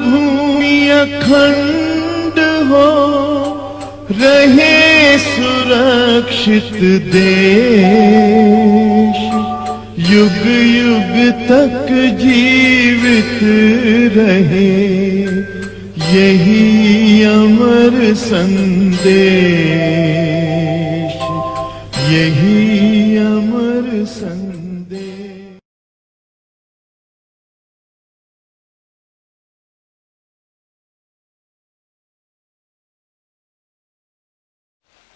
भूमि अखंड हो रहे सुरक्षित देश, युग युग तक जीवित रहे यही अमर संदेश, यही अमर संदेश।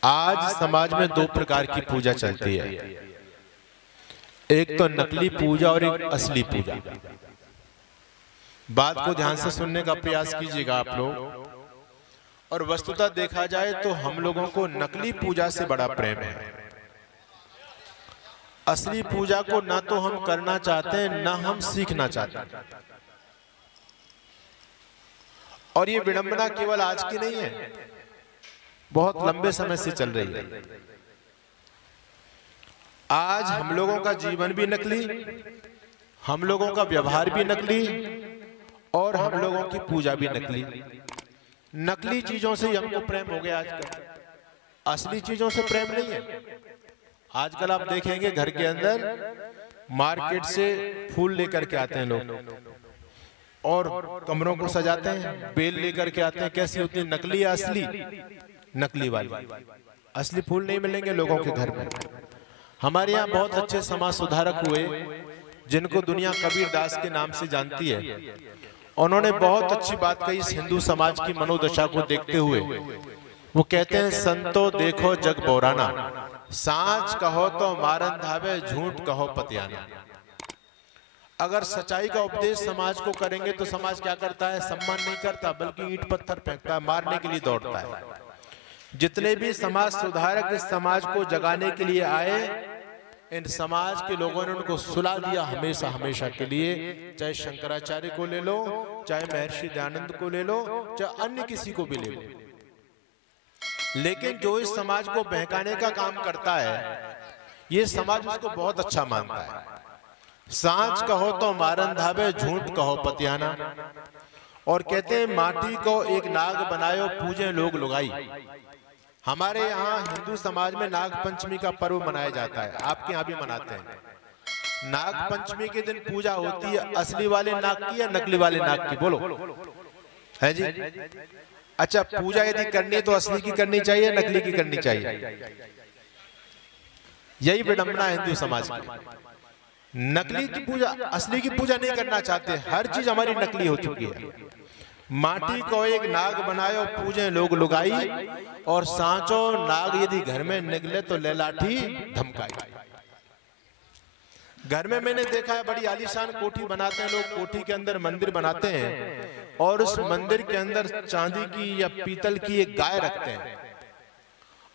आज समाज में दो प्रकार की पूजा चलती है, एक तो नकली पूजा और एक असली पूजा। बात को ध्यान से सुनने का प्रयास कीजिएगा आप लोग। और वस्तुतः देखा जाए तो हम लोगों को नकली पूजा से बड़ा प्रेम है। असली पूजा को ना तो हम करना चाहते हैं, ना हम सीखना चाहते हैं। और ये विडंबना केवल आज की नहीं है, बहुत लंबे समय से चल रही है। आज हम लोगों का जीवन भी नकली, हम लोगों का व्यवहार भी नकली और हम लोगों की पूजा भी नकली। नकली चीजों से हमको प्रेम हो गया आजकल, असली चीजों से प्रेम नहीं है। आजकल आप देखेंगे घर के अंदर मार्केट से फूल लेकर के आते हैं लोग और कमरों को सजाते हैं, बेल लेकर के आते हैं। कैसी होती है, नकली या असली? नकली वाली। असली फूल नहीं मिलेंगे लोगों के घर में। हमारे यहाँ बहुत अच्छे समाज सुधारक हुए जिनको दुनिया कबीर दास के नाम से जानती है। उन्होंने बहुत अच्छी बात कही इस हिंदू समाज की मनोदशा को देखते हुए। वो कहते हैं, संतो देखो जग बोराना, सांच कहो तो मारन धावे, झूठ कहो पतियाना। अगर सच्चाई का उपदेश समाज को करेंगे तो समाज क्या करता है? सम्मान नहीं करता, बल्कि ईंट पत्थर फेंकता है, मारने के लिए दौड़ता है। जितने भी समाज सुधारक इस समाज को जगाने के लिए आए, इन समाज के लोगों ने उनको सुला दिया हमेशा हमेशा के लिए। चाहे शंकराचार्य को ले लो, चाहे महर्षि दयानंद को ले लो, चाहे अन्य किसी को भी ले लो। लेकिन जो इस समाज को बहकाने का काम करता है, ये समाज उसको बहुत अच्छा मानता है। सांच कहो तो मारन धावे, झूठ कहो पतियाना। और कहते हैं, माटी को एक नाग बनायो, पूजे लोग लुगाई। हमारे यहाँ हिंदू समाज में नाग पंचमी का पर्व मनाया जाता है, आपके यहाँ भी मनाते हैं। नाग पंचमी के दिन पूजा होती है, असली वाले नाग की या नकली वाले नाग की? बोलो, है जी? अच्छा, पूजा यदि करनी है तो असली की करनी चाहिए, नकली की करनी चाहिए? यही विडंबना है हिंदू समाज की। नकली की पूजा, असली की पूजा नहीं करना चाहते। हर चीज हमारी नकली हो चुकी है। माटी को एक नाग बनायो, पूजे लोग लुगाई। और सांचो नाग यदि घर में निकले तो ले लाठी धमकाई। घर में मैंने देखा है, बड़ी आलीशान कोठी बनाते हैं लोग, कोठी के अंदर मंदिर बनाते हैं और उस मंदिर के अंदर चांदी की या पीतल की एक गाय रखते हैं।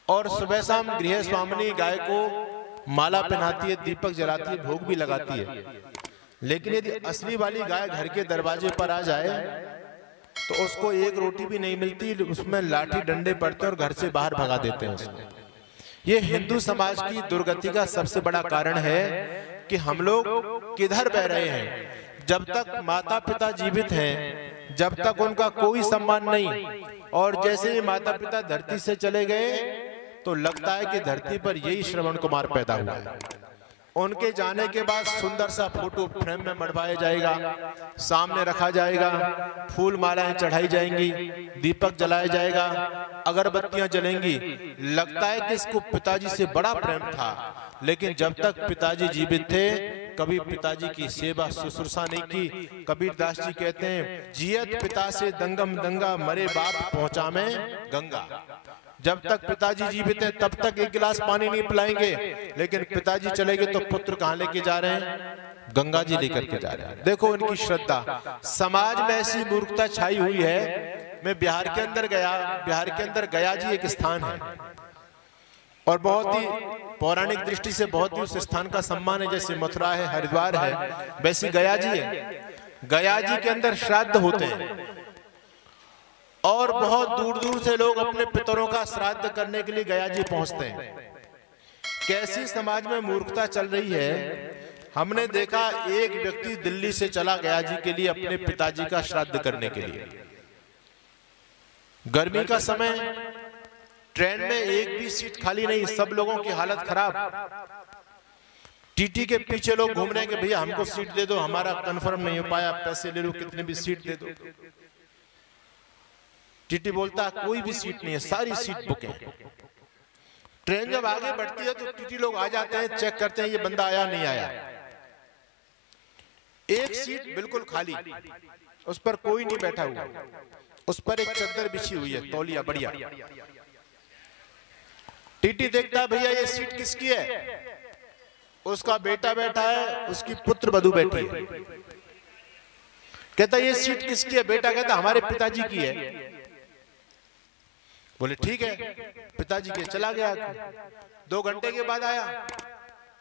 और सुबह शाम गृह स्वामिनी गाय को माला पहनाती है, दीपक जलाती है, भोग भी लगाती है। लेकिन यदि असली वाली गाय घर के दरवाजे पर आ जाए तो उसको एक रोटी भी नहीं मिलती, उसमें लाठी डंडे पड़ते हैं और घर से बाहर भगा देते हैं उसको। ये हिंदू समाज की दुर्गति का सबसे बड़ा कारण है कि हम लोग किधर बह रहे हैं। जब तक माता पिता जीवित हैं, जब तक उनका कोई सम्मान नहीं, और जैसे ही माता पिता धरती से चले गए तो लगता है कि धरती पर यही श्रवण कुमार पैदा हुआ है। उनके जाने के बाद सुंदर सा फोटो फ्रेम में मढ़वाया जाएगा, सामने रखा जाएगा, फूल मालाएं चढ़ाई जाएंगी, दीपक जलाया जाएगा, अगरबत्तियां जलेंगी। लगता है कि इसको पिताजी से बड़ा प्रेम था। लेकिन जब तक पिताजी जीवित थे, कभी पिताजी की सेवा शुश्रूषा नहीं की। कबीर दास जी कहते हैं, जियत पिता से दंगम दंगा, मरे बाप पहुंचा में गंगा। जब तक पिताजी जीवित हैं तब तक एक गिलास पानी नहीं पिलाएंगे, लेकिन पिताजी चले गए तो पुत्र कहां लेके जा रहे हैं? गंगा जी लेकर के जा रहे हैं। देखो उनकी श्रद्धा। समाज में ऐसी मूर्खता छाई हुई है। मैं बिहार के अंदर गया, बिहार के अंदर गया जी एक स्थान है और बहुत ही पौराणिक दृष्टि से बहुत ही उस स्थान का सम्मान है। जैसे मथुरा है, हरिद्वार है, वैसी गया जी है। गया जी के अंदर श्राद्ध होते हैं और बहुत दूर दूर से लोग अपने पितरों का श्राद्ध करने के लिए गया जी पहुंचते हैं। कैसी समाज में मूर्खता चल रही है। हमने देखा एक व्यक्ति दिल्ली से चला गया जी के लिए अपने पिताजी का श्राद्ध करने के लिए। गर्मी का समय, ट्रेन में एक भी सीट खाली नहीं, सब लोगों की हालत खराब। टीटी के पीछे लोग घूम रहे हैं कि भैया हमको सीट दे दो, हमारा कंफर्म नहीं हो पाया, पैसे ले लो, कितने भी सीट दे दो। टीटी बोलता है कोई भी सीट नहीं है, सारी सीट बुक है। ट्रेन जब आगे बढ़ती है तो टीटी लोग आ जाते हैं, चेक करते हैं ये बंदा आया नहीं आया। एक सीट बिल्कुल खाली, उस पर कोई नहीं बैठा हुआ, उस पर एक चादर बिछी हुई है, तौलिया बढ़िया। टीटी देखता है भैया ये सीट किसकी है? उसका बेटा बैठा है, उसकी पुत्र वधू बैठी है। कहता ये सीट किसकी है? बेटा कहता हमारे पिताजी की है। बोले ठीक है, पिताजी के चला गया। 2 घंटे के बाद आया,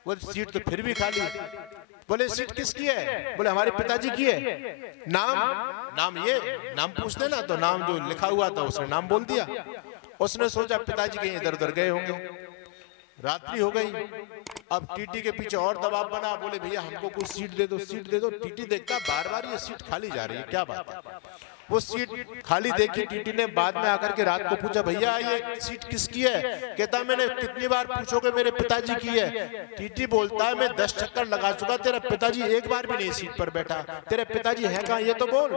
वो सीट तो फिर भी खाली। बोले सीट किसकी है? बोले हमारे पिताजी की है। नाम ये नाम पूछते ना, तो नाम जो लिखा हुआ था उसने नाम बोल दिया। उसने सोचा पिताजी कहीं इधर उधर गए होंगे। रात्रि हो गई, अब टीटी के पीछे और दबाव बना, बोले भैया हमको कुछ सीट दे दो, सीट दे दो। टीटी देखता बार बार ये सीट खाली जा रही है, क्या बात है? वो सीट खाली देखी टीटी ने, बाद में आकर के रात को पूछा भैया ये सीट किसकी है? कहता मैंने कितनी बार पूछोगे, मेरे पिताजी की है। टीटी बोलता है मैं 10 चक्कर लगा चुका, तेरा पिताजी एक बार भी नहीं सीट पर बैठा, तेरे पिताजी है कहाँ ये तो बोल।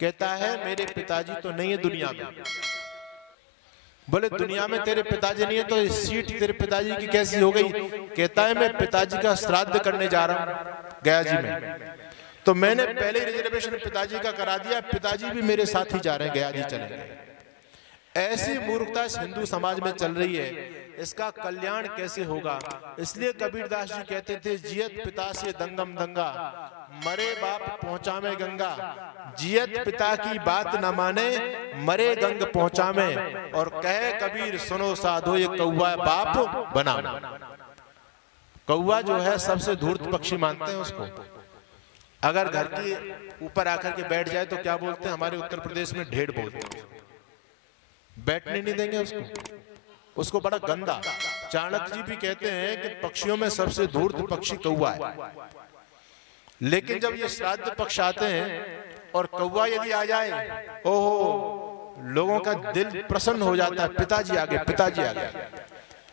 कहता है मेरे पिताजी तो नहीं है दुनिया में। बोले दुनिया में तेरे पिताजी नहीं है तो सीट तेरे पिताजी की कैसी हो गई? कहता है मैं पिताजी का श्राद्ध करने जा रहा हूं गया जी में, तो मैंने पहले ही रिजर्वेशन पिताजी का करा दिया, पिताजी भी मेरे साथ ही जा रहे हैं, गया जी चलेंगे। ऐसी मूर्खता इस हिंदू समाज में चल रही है, इसका कल्याण कैसे होगा? इसलिए कबीरदास जी कहते थे जियत पिता से दंगम दंगा, मरे बाप पहुंचा में गंगा। जियत पिता की बात न माने, मरे गंग पहुंचा में। और कहे कबीर सुनो साधो ये कौवा बाप बना। कौवा जो है सबसे धूर्त पक्षी मानते हैं उसको। अगर घर के ऊपर आकर के बैठ जाए तो क्या बोलते हैं? हमारे उत्तर प्रदेश में ढेड़ बोलते हैं। बैठने नहीं देंगे उसको बड़ा गंदा। चाणक्य जी भी कहते हैं कि पक्षियों में सबसे धूर्त पक्षी कौवा है। लेकिन जब ये श्राद्ध पक्ष आते हैं और कौवा यदि आ जाए, ओहो, लोगों का दिल प्रसन्न हो जाता है, पिताजी आ गए, पिताजी आ गए।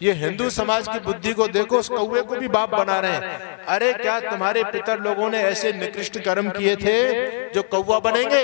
ये हिंदू समाज की बुद्धि को देखो, उस कौवे को भी बाप बना रहे हैं। अरे क्या तुम्हारे पितर लोगों ने ऐसे निकृष्ट कर्म किए थे जो कौवा बनेंगे?